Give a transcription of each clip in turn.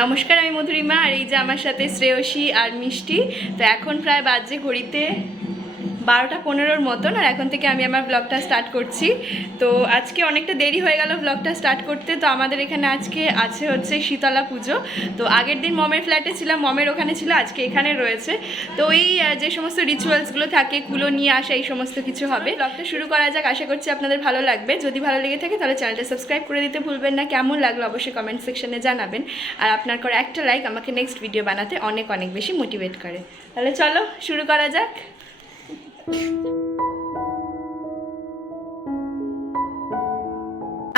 নমস্কার, আমি মধুরিমা, আর এই যে আমার সাথে শ্রেয়সী আর মিষ্টি, তো এখন প্রায় বাজে ঘড়িতে বারোটা পনেরোর মতন আর এখন থেকে আমি আমার ব্লগটা স্টার্ট করছি। তো আজকে অনেকটা দেরি হয়ে গেল ব্লগটা স্টার্ট করতে তো আমাদের এখানে আজকে আছে হচ্ছে শীতলা পুজো। তো আগের দিন মমের ফ্ল্যাটে ছিলাম মমের ওখানে ছিল আজকে এখানে রয়েছে। তো এই যে সমস্ত রিচুয়ালসগুলো থাকে কুলো নিয়ে আসা এই সমস্ত কিছু হবে। ব্লগটা শুরু করা যাক আশা করছি আপনাদের ভালো লাগবে। যদি ভালো লেগে থাকে তাহলে চ্যানেলটা সাবস্ক্রাইব করে দিতে ভুলবেন না। কেমন লাগল অবশ্যই কমেন্ট সেকশনে জানাবেন। আর আপনার করে একটা লাইক আমাকে নেক্সট ভিডিও বানাতে অনেক অনেক বেশি মোটিভেট করে। তাহলে চলো শুরু করা যাক।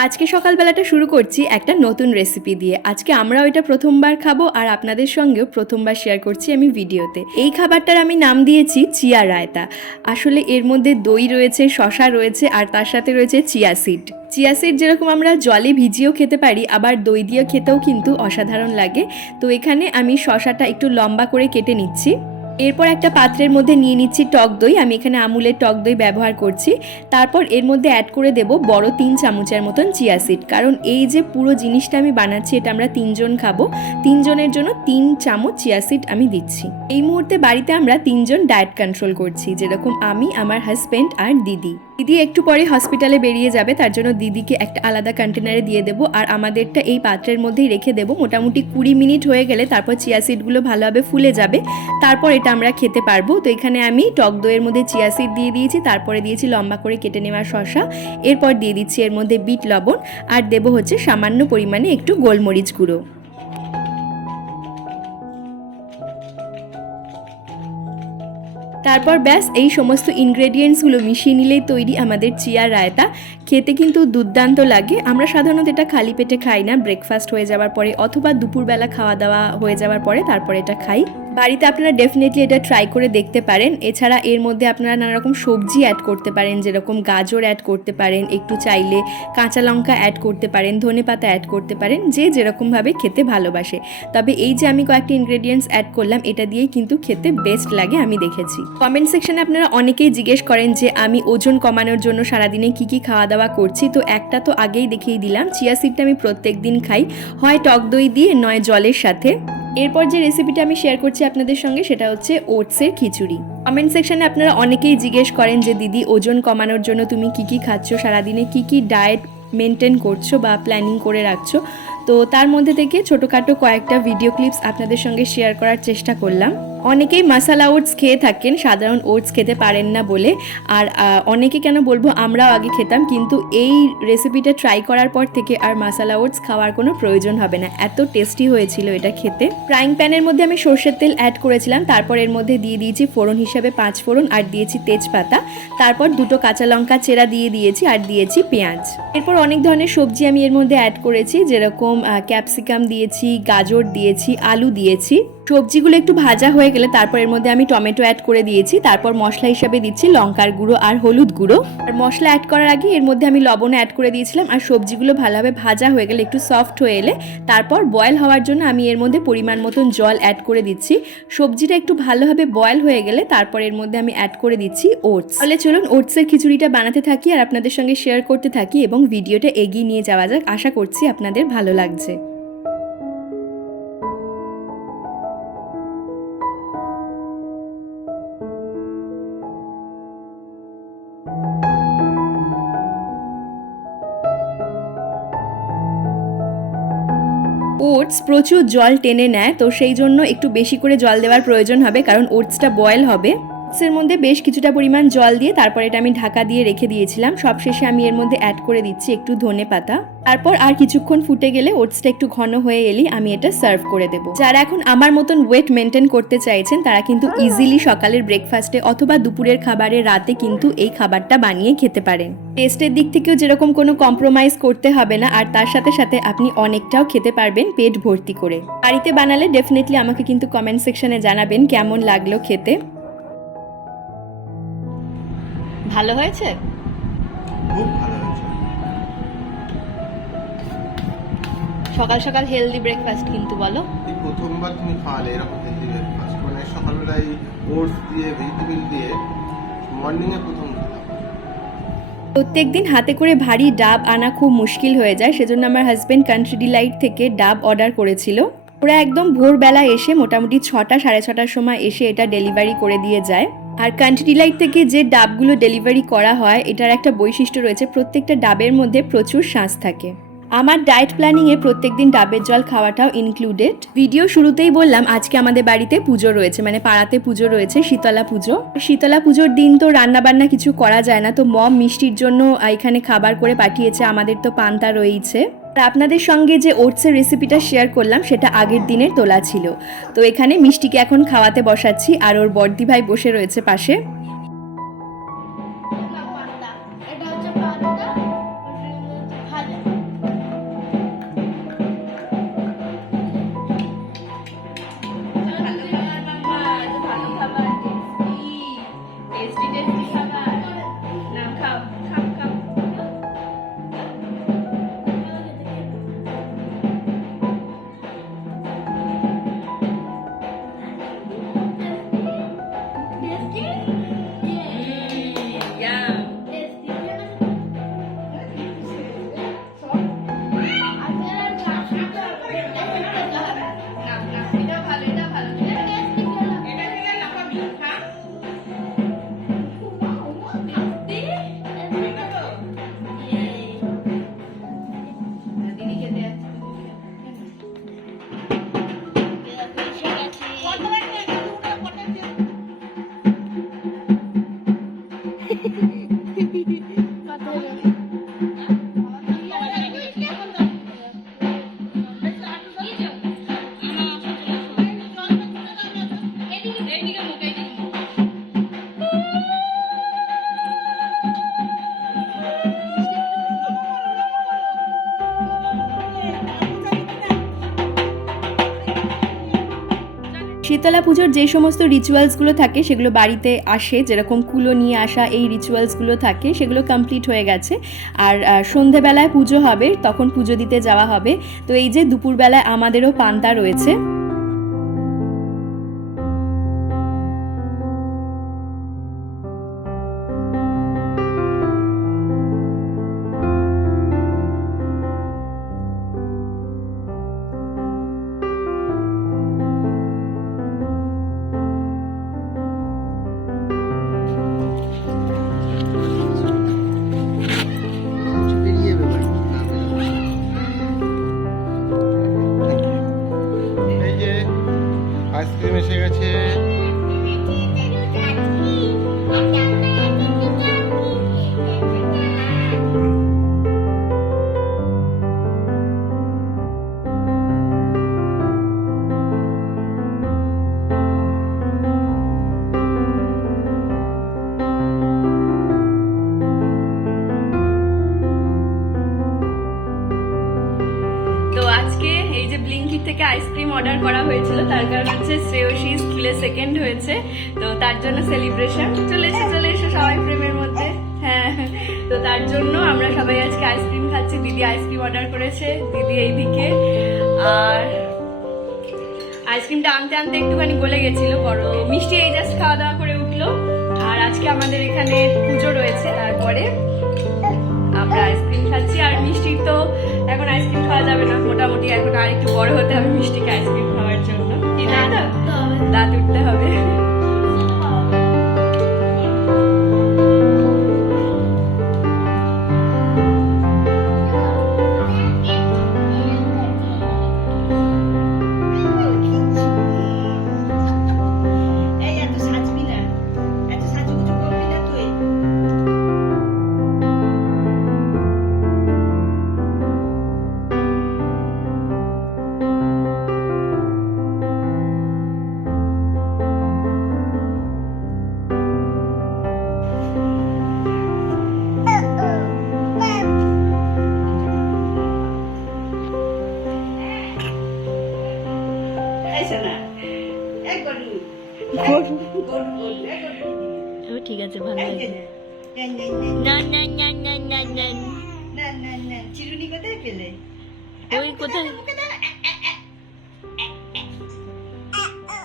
আজকে সকালবেলাটা শুরু করছি একটা নতুন রেসিপি দিয়ে। আজকে আমরা ওইটা প্রথমবার খাব আর আপনাদের সঙ্গেও প্রথমবার শেয়ার করছি আমি ভিডিওতে। এই খাবারটার আমি নাম দিয়েছি চিয়া রায়তা। আসলে এর মধ্যে দই রয়েছে শশা রয়েছে আর তার সাথে রয়েছে চিয়া সিড চিয়া সিড যেরকম আমরা জলে ভিজিয়েও খেতে পারি, আবার দই দিয়ে খেতেও কিন্তু অসাধারণ লাগে। তো এখানে আমি শশাটা একটু লম্বা করে কেটে নিচ্ছি। এরপর একটা পাত্রের মধ্যে নিয়ে নিচ্ছি টক দই। আমি এখানে আমুলের টক দই ব্যবহার করছি। তারপর এর মধ্যে অ্যাড করে দেব বড় তিন চামচের মতন চিয়া সিড কারণ এই যে পুরো জিনিসটা আমি বানাচ্ছি, এটা আমরা তিনজন খাব। তিনজনের জন্য তিন চামচ চিয়া সিড আমি দিচ্ছি। এই মুহূর্তে বাড়িতে আমরা তিনজন ডায়েট কন্ট্রোল করছি, যেরকম আমি, আমার হাজব্যান্ড আর দিদি। দিদি একটু পরে হসপিটালে বেরিয়ে যাবে, তার জন্য দিদিকে একটা আলাদা কন্টেনারে দিয়ে দেবো। আর আমাদেরটা এই পাত্রের মধ্যেই রেখে দেবো। মোটামুটি কুড়ি মিনিট হয়ে গেলে তারপর চিয়া সিডগুলো ভালোভাবে ফুলে যাবে। তারপর এটা আমরা খেতে পারব। তো এখানে আমি টক দইয়ের মধ্যে চিয়া সিড দিয়ে দিয়েছি, তারপরে দিয়েছি লম্বা করে কেটে নেওয়া শশা এরপর দিয়ে দিচ্ছি এর মধ্যে বিট লবণ, আর দেবো হচ্ছে সামান্য পরিমাণে একটু গোলমরিচ গুঁড়ো। তারপর ব্যাস, এই সমস্ত ইনগ্রেডিয়েন্টসগুলো মিশিয়ে নিলেই তৈরি আমাদের চিয়া রায়তা। খেতে কিন্তু দুর্দান্ত লাগে। আমরা সাধারণত এটা খালি পেটে খাই না। ব্রেকফাস্ট হয়ে যাওয়ার পরে অথবা দুপুরবেলা খাওয়া দাওয়া হয়ে যাওয়ার পরে তারপরে এটা খাই। বাড়িতে আপনারা ডেফিনেটলি এটা ট্রাই করে দেখতে পারেন। এছাড়া এর মধ্যে আপনারা নানা রকম সবজি অ্যাড করতে পারেন, যেরকম গাজর অ্যাড করতে পারেন, একটু চাইলে কাঁচা লঙ্কা অ্যাড করতে পারেন, ধনে পাতা অ্যাড করতে পারেন, যে যেরকমভাবে খেতে ভালোবাসে। তবে এই যে আমি কয়েকটি ইনগ্রেডিয়েন্টস অ্যাড করলাম, এটা দিয়েই কিন্তু খেতে বেস্ট লাগে আমি দেখেছি। কমেন্ট সেকশনে আপনারা অনেকেই জিজ্ঞেস করেন যে আমি ওজন কমানোর জন্য সারাদিনে কি কি খাওয়া দাওয়া করছি। তো একটা তো আগেই দেখিয়ে দিলাম, চিয়া সিডটা আমি প্রত্যেক দিন খাই। হয় টক দই দিয়ে, নয় জলের সাথে। এরপর যে রেসিপিটা আমি শেয়ার করছি আপনাদের সঙ্গে, সেটা হচ্ছে ওটসের খিচুড়ি। কমেন্ট সেকশানে আপনারা অনেকেই জিজ্ঞেস করেন যে, দিদি, ওজন কমানোর জন্য তুমি কি কি খাচ্ছ? সারাদিনে কি কি ডায়েট মেনটেন করছ বা প্ল্যানিং করে রাখছো? তো তার মধ্যে থেকে ছোটোখাটো কয়েকটা ভিডিও ক্লিপস আপনাদের সঙ্গে শেয়ার করার চেষ্টা করলাম। অনেকেই মশালা ওটস খেয়ে থাকেন, সাধারণ ওটস খেতে পারেন না বলে। আর অনেকে কেন বলব আমরাও আগে খেতাম, কিন্তু এই রেসিপিটা ট্রাই করার পর থেকে আর মশালা ওটস খাওয়ার কোনো প্রয়োজন হবে না। এত টেস্টি হয়েছিল এটা খেতে। ফ্রাইং প্যানের মধ্যে আমি সর্ষের তেল অ্যাড করেছিলাম, তারপর এর মধ্যে দিয়ে দিয়েছি ফোড়ন হিসাবে পাঁচ ফোড়ন আর দিয়েছি তেজপাতা। তারপর দুটো কাঁচা লঙ্কা চেরা দিয়ে দিয়েছি আর দিয়েছি পেঁয়াজ। এরপর অনেক ধরনের সবজি আমি এর মধ্যে অ্যাড করেছি, যেরকম ক্যাপসিকাম দিয়েছি, গাজর দিয়েছি, আলু দিয়েছি। সবজিগুলো একটু ভাজা হয়ে গেলে তারপর এর মধ্যে আমি টমেটো অ্যাড করে দিয়েছি। তারপর মশলা হিসাবে দিচ্ছি লঙ্কার গুঁড়ো আর হলুদ গুঁড়ো। আর মশলা অ্যাড করার আগে এর মধ্যে আমি লবণ অ্যাড করে দিয়েছিলাম। আর সবজিগুলো ভালোভাবে ভাজা হয়ে গেলে একটু সফট হয়ে এলে তারপর বয়েল হওয়ার জন্য আমি এর মধ্যে পরিমাণ মতন জল অ্যাড করে দিচ্ছি। সবজিটা একটু ভালোভাবে বয়েল হয়ে গেলে তারপর এর মধ্যে আমি অ্যাড করে দিচ্ছি ওটস তাহলে চলুন ওটসের খিচুড়িটা বানাতে থাকি আর আপনাদের সঙ্গে শেয়ার করতে থাকি এবং ভিডিওটা এগিয়ে নিয়ে যাওয়া যাক। আশা করছি আপনাদের ভালো লাগছে। ওটস প্রচুর জল টেনে নেয়, তো সেই জন্য একটু বেশি করে জল দেওয়ার প্রয়োজন হবে, কারণ ওটসটা বয়েল হবে। এর মধ্যে বেশ কিছুটা পরিমাণ জল দিয়ে তারপর এটা আমি ঢাকা দিয়ে রেখে দিয়েছিলাম। সবশেষে আমি এর মধ্যে অ্যাড করে দিচ্ছি একটু ধনে পাতা। তারপর আর কিছুক্ষণ ফুটে গেলে ওটসটা একটু ঘন হয়ে এলেই আমি এটা সার্ভ করে দেবো। যারা এখন আমার মতন ওয়েট মেনটেন করতে চাইছেন, তারা কিন্তু ইজিলি সকালের ব্রেকফাস্টে অথবা দুপুরের খাবারে রাতে কিন্তু এই খাবারটা বানিয়ে খেতে পারেন। টেস্টের দিক থেকেও যেরকম কোনো কম্প্রোমাইজ করতে হবে না, আর তার সাথে সাথে আপনি অনেকটাও খেতে পারবেন পেট ভর্তি করে। বাড়িতে বানালে ডেফিনেটলি আমাকে কিন্তু কমেন্ট সেকশনে জানাবেন কেমন লাগল খেতে। ভালো হয়েছে? খুব ভালো হয়েছে। সকাল সকাল হেলদি ব্রেকফাস্ট কিন্তু বলো। এই প্রথমবার তুমি খাওয়ালে এরকম হেলদি ব্রেকফাস্ট মানে সকালবেলায় ওটস দিয়ে ভেজিটেবিল দিয়ে মর্নিং এ প্রথম খেলাম। প্রত্যেকদিন হাতে করে ভারী ডাব আনা খুব মুশকিল হয়ে যায় সেজন্য আমার হাজবেন্ড কান্ট্রি ডিলাইট থেকে ডাব অর্ডার করেছিল। ওরা একদম ভোরবেলা এসে মোটামুটি ছটা সাড়ে ছটার সময় এসে এটা ডেলিভারি করে দিয়ে যায়। আর কান্ট্রি ডিলাইট থেকে যে ডাবগুলো ডেলিভারি করা হয়, এটার একটা বৈশিষ্ট্য রয়েছে, প্রত্যেকটা ডাবের মধ্যে প্রচুর শ্বাস থাকে। আমার ডায়েট প্ল্যানিংয়ে প্রত্যেকদিন ডাবের জল খাওয়াটাও ইনক্লুডেড ভিডিও শুরুতেই বললাম, আজকে আমাদের বাড়িতে পুজো রয়েছে মানে পাড়াতে পুজো রয়েছে, শীতলা পুজো। শীতলা পুজোর দিন তো রান্না বান্না কিছু করা যায় না, তো মম মিষ্টির জন্য এখানে খাবার করে পাঠিয়েছে, আমাদের তো পান্তা রয়েছে আর আপনাদের সঙ্গে যে ওটসের রেসিপিটা শেয়ার করলাম, সেটা আগের দিনের তোলা ছিল। তো এখানে মিষ্টিকে এখন খাওয়াতে বসাচ্ছি, আর ওর বর্দি ভাই বসে রয়েছে পাশে। শীতলা পুজোর যে সমস্ত রিচুয়ালসগুলো থাকে, সেগুলো বাড়িতে আসে। যেরকম কুলো নিয়ে আসা এই রিচুয়ালসগুলো থাকে, সেগুলো কমপ্লিট হয়ে গেছে। আর সন্ধেবেলায় পুজো হবে, তখন পুজো দিতে যাওয়া হবে। তো এই যে দুপুরবেলায় আমাদেরও পান্তা রয়েছে। আইসক্রিম এসে গেছে। আজকে এই যে ব্লিঙ্কিট থেকে আইসক্রিম অর্ডার করা হয়েছিল, তার কারণ হচ্ছে শ্রেয়সী স্কুলে সেকেন্ড হয়েছে, তো তার জন্য সেলিব্রেশন চলে এসে চলে এসে সবাই প্রেমের মধ্যে। হ্যাঁ তো তার জন্য আমরা সবাই আজকে আইসক্রিম খাচ্ছি। দিদি আইসক্রিম অর্ডার করেছে, দিদি এইদিকে। আর আইসক্রিমটা আনতে আনতে একটুখানি গলে গেছিল, বড় মিষ্টি এই জাস্ট খাওয়া দাওয়া করে উঠল। আর আজকে আমাদের এখানে পুজো রয়েছে তারপরে। আমরা আইসক্রিম খাচ্ছি আর মিষ্টি তো এখন আইসক্রিম খাওয়া যাবে না। মোটামুটি এখন আর একটু বড় হতে হবে মিষ্টিকে আইসক্রিম খাওয়ার জন্য। কি তাই দাঁত উঠতে হবে। হয়েছে ভালো না না না না না না না চিরুনি কোথায় পেলে ওই কোথায়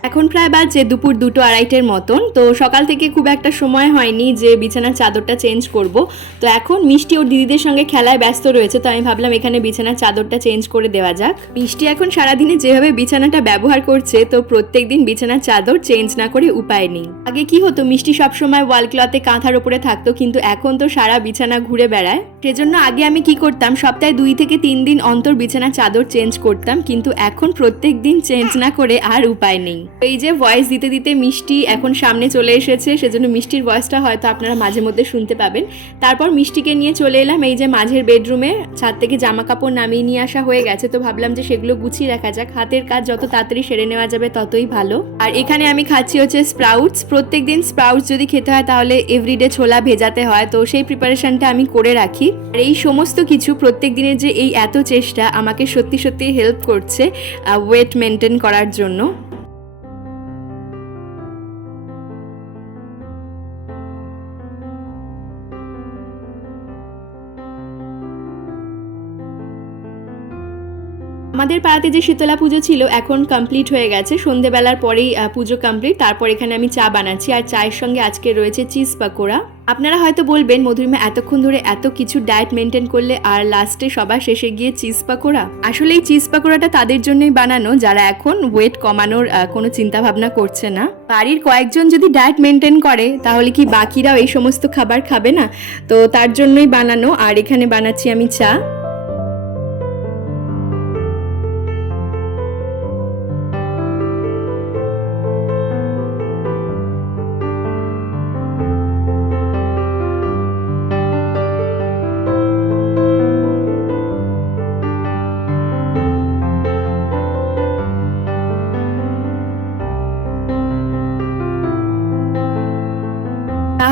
এখন প্রায় বাজছে দুপুর দুটো আড়াইটের মতন, তো সকাল থেকে খুব একটা সময় হয়নি যে বিছানার চাদরটা চেঞ্জ করব। তো এখন মিষ্টি ওর দিদিদের সঙ্গে খেলায় ব্যস্ত রয়েছে, তো আমি ভাবলাম এখানে বিছানার চাদরটা চেঞ্জ করে দেওয়া যাক। মিষ্টি এখন সারাদিনে যেভাবে বিছানাটা ব্যবহার করছে, তো প্রত্যেক দিন বিছানার চাদর চেঞ্জ না করে উপায় নেই। আগে কি হতো, মিষ্টি সবসময় ওয়াল ক্লথে কাঁথার উপরে থাকতো, কিন্তু এখন তো সারা বিছানা ঘুরে বেড়ায়। সেজন্য আগে আমি কি করতাম, সপ্তাহে দুই থেকে তিন দিন অন্তর বিছানার চাদর চেঞ্জ করতাম, কিন্তু এখন প্রত্যেক দিন চেঞ্জ না করে আর উপায় নেই। এই যে ভয়েস দিতে দিতে মিষ্টি এখন সামনে চলে এসেছে, সেজন্য মিষ্টির ভয়েসটা হয়তো আপনারা মাঝে মধ্যে শুনতে পাবেন। তারপর মিষ্টিকে নিয়ে চলে এলাম এই যে মাঝের বেডরুমে ছাদ থেকে জামা কাপড় নামিয়ে নিয়ে আসা হয়ে গেছে, তো ভাবলাম যে সেগুলো গুছিয়ে রাখা যাক। হাতের কাজ যত তাড়াতাড়ি সেরে নেওয়া যাবে ততই ভালো। আর এখানে আমি খাচ্ছি হচ্ছে স্প্রাউটস প্রত্যেক দিন স্প্রাউটস যদি খেতে হয় তাহলে এভরিডে ছোলা ভেজাতে হয়, তো সেই প্রিপারেশনটা আমি করে রাখি। আর এই সমস্ত কিছু প্রত্যেক দিনের যে এই এত চেষ্টা আমাকে সত্যি সত্যি হেল্প করছে ওয়েট মেনটেন করার জন্য। আমাদের পাড়াতে যে শীতলা পুজো ছিল এখন কমপ্লিট হয়ে গেছে। সন্ধেবেলার পরেই পুজো কমপ্লিট তারপর এখানে আমি চা বানাচ্ছি আর চায়ের সঙ্গে আজকে রয়েছে চিজ পাকোড়া। আপনারা হয়তো বলবেন, মধুরিমা, এতক্ষণ ধরে এত কিছু ডায়েট মেনটেন করলে আর লাস্টে সবার শেষে গিয়ে চিজ পাকোড়া? আসলে এই চিজ পাকোড়াটা তাদের জন্যই বানানো, যারা এখন ওয়েট কমানোর কোনো চিন্তা ভাবনা করছে না। বাড়ির কয়েকজন যদি ডায়েট মেনটেন করে, তাহলে কি বাকিরাও এই সমস্ত খাবার খাবে না? তো তার জন্যই বানানো, আর এখানে বানাচ্ছি আমি চা।